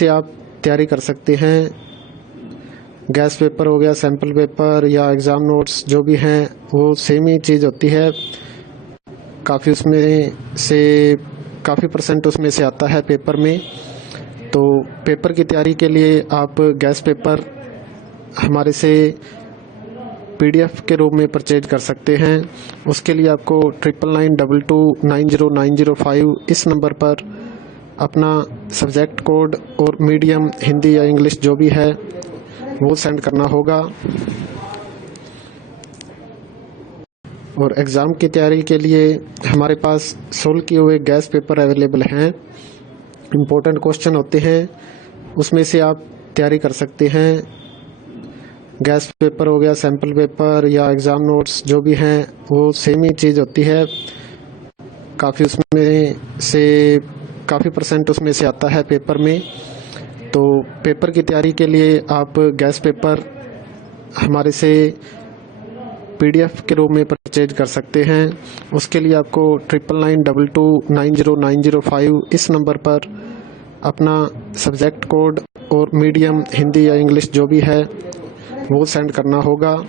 से आप तैयारी कर सकते हैं। गैस पेपर हो गया, सैम्पल पेपर या एग्ज़ाम नोट्स जो भी हैं वो सेम ही चीज़ होती है। काफ़ी परसेंट उसमें से आता है पेपर में। तो पेपर की तैयारी के लिए आप गैस पेपर हमारे से PDF के रूप में परचेज कर सकते हैं। उसके लिए आपको 9992290905 इस नंबर पर अपना सब्जेक्ट कोड और मीडियम हिंदी या इंग्लिश जो भी है वो सेंड करना होगा। और एग्ज़ाम की तैयारी के लिए हमारे पास सोल्व किए हुए गैस पेपर अवेलेबल हैं। इम्पोर्टेंट क्वेश्चन होते हैं, उसमें से आप तैयारी कर सकते हैं। गैस पेपर हो गया, सैम्पल पेपर या एग्ज़ाम नोट्स जो भी हैं वो सेम ही चीज़ होती है। काफ़ी परसेंट उसमें से आता है पेपर में। तो पेपर की तैयारी के लिए आप गैस पेपर हमारे से PDF के रूप में परचेज कर सकते हैं। उसके लिए आपको 9992290905 इस नंबर पर अपना सब्जेक्ट कोड और मीडियम हिंदी या इंग्लिश जो भी है वो सेंड करना होगा।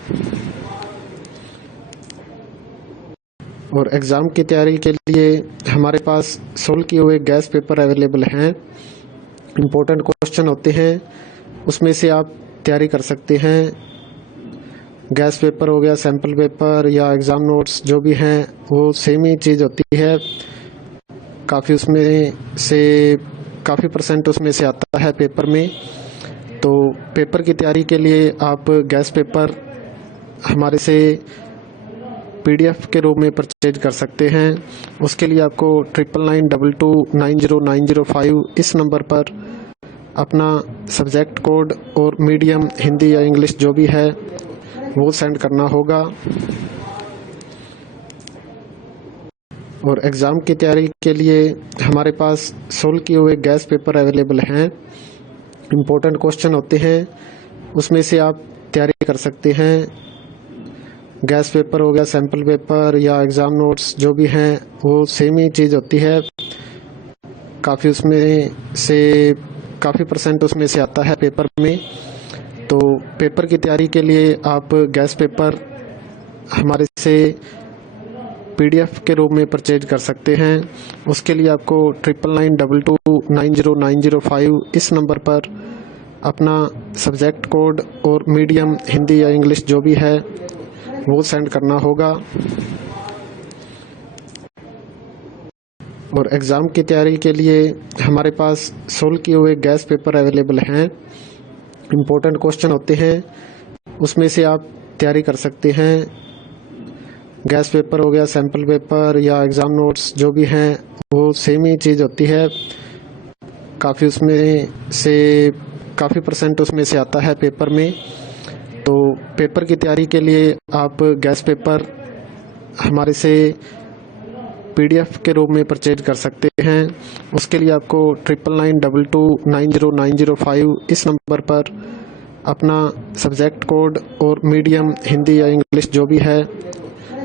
और एग्ज़ाम की तैयारी के लिए हमारे पास सोल्व किए हुए गैस पेपर अवेलेबल हैं। इम्पोर्टेंट क्वेश्चन होते हैं, उसमें से आप तैयारी कर सकते हैं। गैस पेपर हो गया, सैम्पल पेपर या एग्ज़ाम नोट्स जो भी हैं वो सेम ही चीज़ होती है। काफ़ी परसेंट उसमें से आता है पेपर में। तो पेपर की तैयारी के लिए आप गैस पेपर हमारे से PDF के रूप में परचेज कर सकते हैं। उसके लिए आपको 9992290905 इस नंबर पर अपना सब्जेक्ट कोड और मीडियम हिंदी या इंग्लिश जो भी है वो सेंड करना होगा। और एग्ज़ाम की तैयारी के लिए हमारे पास सोल्व किए हुए गैस पेपर अवेलेबल हैं। इम्पोर्टेंट क्वेश्चन होते हैं, उसमें से आप तैयारी कर सकते हैं। गैस पेपर हो गया, सैम्पल पेपर या एग्ज़ाम नोट्स जो भी हैं वो सेम ही चीज़ होती है। काफ़ी परसेंट उसमें से आता है पेपर में। तो पेपर की तैयारी के लिए आप गैस पेपर हमारे से PDF के रूप में परचेज कर सकते हैं। उसके लिए आपको 9992290905 इस नंबर पर अपना सब्जेक्ट कोड और मीडियम हिंदी या इंग्लिश जो भी है वो सेंड करना होगा। और एग्ज़ाम की तैयारी के लिए हमारे पास सोल्व किए हुए गैस पेपर अवेलेबल हैं। इम्पोर्टेंट क्वेश्चन होते हैं, उसमें से आप तैयारी कर सकते हैं। गैस पेपर हो गया, सैम्पल पेपर या एग्ज़ाम नोट्स जो भी हैं वो सेम ही चीज़ होती है। काफ़ी परसेंट उसमें से आता है पेपर में। तो पेपर की तैयारी के लिए आप गैस पेपर हमारे से PDF के रूप में परचेज कर सकते हैं। उसके लिए आपको 9992290905 इस नंबर पर अपना सब्जेक्ट कोड और मीडियम हिंदी या इंग्लिश जो भी है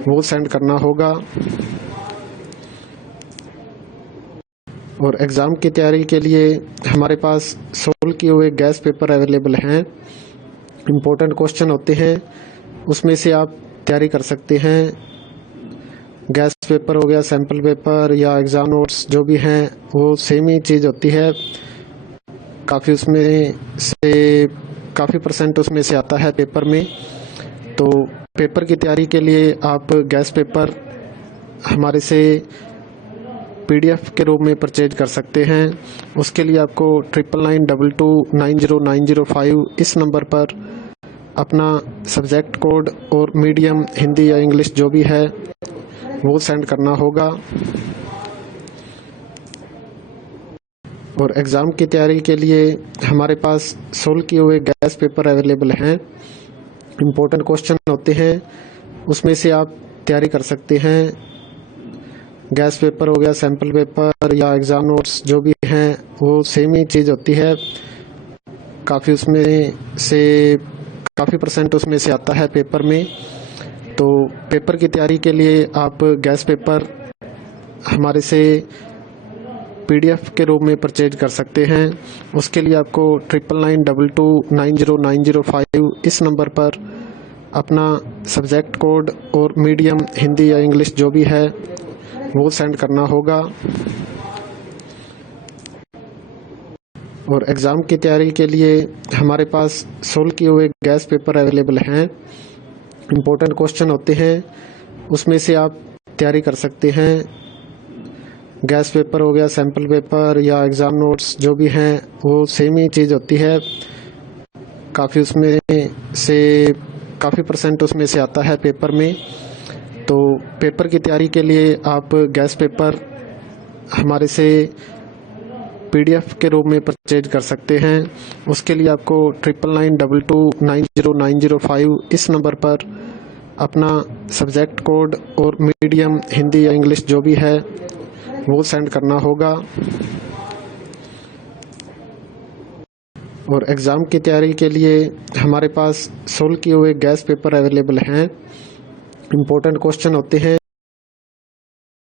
वो सेंड करना होगा। और एग्ज़ाम की तैयारी के लिए हमारे पास सोल्व किए हुए गैस पेपर अवेलेबल हैं। इम्पोर्टेंट क्वेश्चन होते हैं, उसमें से आप तैयारी कर सकते हैं। गैस पेपर हो गया, सैम्पल पेपर या एग्ज़ाम नोट्स जो भी हैं वो सेम ही चीज़ होती है। काफ़ी परसेंट उसमें से आता है पेपर में। तो पेपर की तैयारी के लिए आप गैस पेपर हमारे से PDF के रूप में परचेज कर सकते हैं। उसके लिए आपको 9992290905 इस नंबर पर अपना सब्जेक्ट कोड और मीडियम हिंदी या इंग्लिश जो भी है वो सेंड करना होगा। और एग्ज़ाम की तैयारी के लिए हमारे पास सोल्व किए हुए गैस पेपर अवेलेबल हैं। इम्पोर्टेंट क्वेश्चन होते हैं, उसमें से आप तैयारी कर सकते हैं। गैस पेपर हो गया, सैम्पल पेपर या एग्ज़ाम नोट्स जो भी हैं वो सेम ही चीज़ होती है। काफ़ी परसेंट उसमें से आता है पेपर में। तो पेपर की तैयारी के लिए आप गैस पेपर हमारे से PDF के रूप में परचेज कर सकते हैं। उसके लिए आपको 9992290905 इस नंबर पर अपना सब्जेक्ट कोड और मीडियम हिंदी या इंग्लिश जो भी है वो सेंड करना होगा। और एग्ज़ाम की तैयारी के लिए हमारे पास सोल्व किए हुए गैस पेपर अवेलेबल हैं। इम्पोर्टेंट क्वेश्चन होते हैं, उसमें से आप तैयारी कर सकते हैं। गैस पेपर हो गया, सैम्पल पेपर या एग्ज़ाम नोट्स जो भी हैं वो सेम ही चीज़ होती है। काफ़ी परसेंट उसमें से आता है पेपर में। तो पेपर की तैयारी के लिए आप गैस पेपर हमारे से PDF के रूप में परचेज कर सकते हैं। उसके लिए आपको 9992290905 इस नंबर पर अपना सब्जेक्ट कोड और मीडियम हिंदी या इंग्लिश जो भी है वो सेंड करना होगा। और एग्ज़ाम की तैयारी के लिए हमारे पास सोल्व किए हुए गैस पेपर अवेलेबल हैं। इम्पोर्टेंट क्वेश्चन होते हैं,